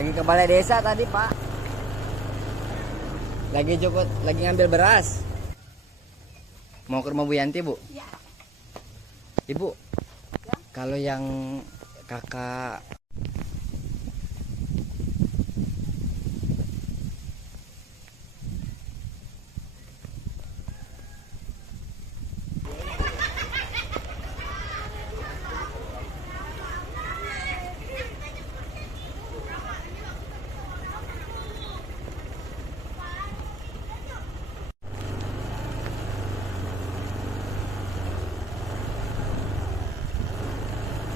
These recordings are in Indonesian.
Lagi ke balai desa tadi, Pak. Lagi ngambil beras. Mau ke rumah Bu Yanti, Bu? Ya. Ibu, Ya. kalau yang kakak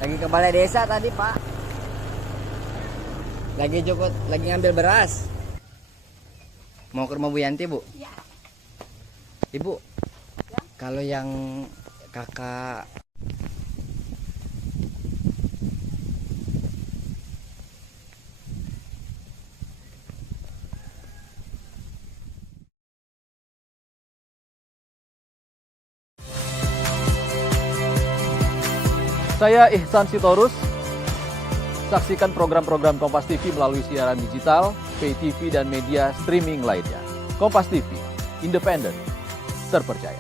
lagi ke balai desa tadi, Pak. Lagi ngambil beras. Mau ke rumah Bu Yanti, Bu? Ya. Ibu, Ya. kalau yang kakak Saya Ihsan Sitorus. Saksikan program-program Kompas TV melalui siaran digital, pay TV, dan media streaming lainnya. Kompas TV, independen, terpercaya.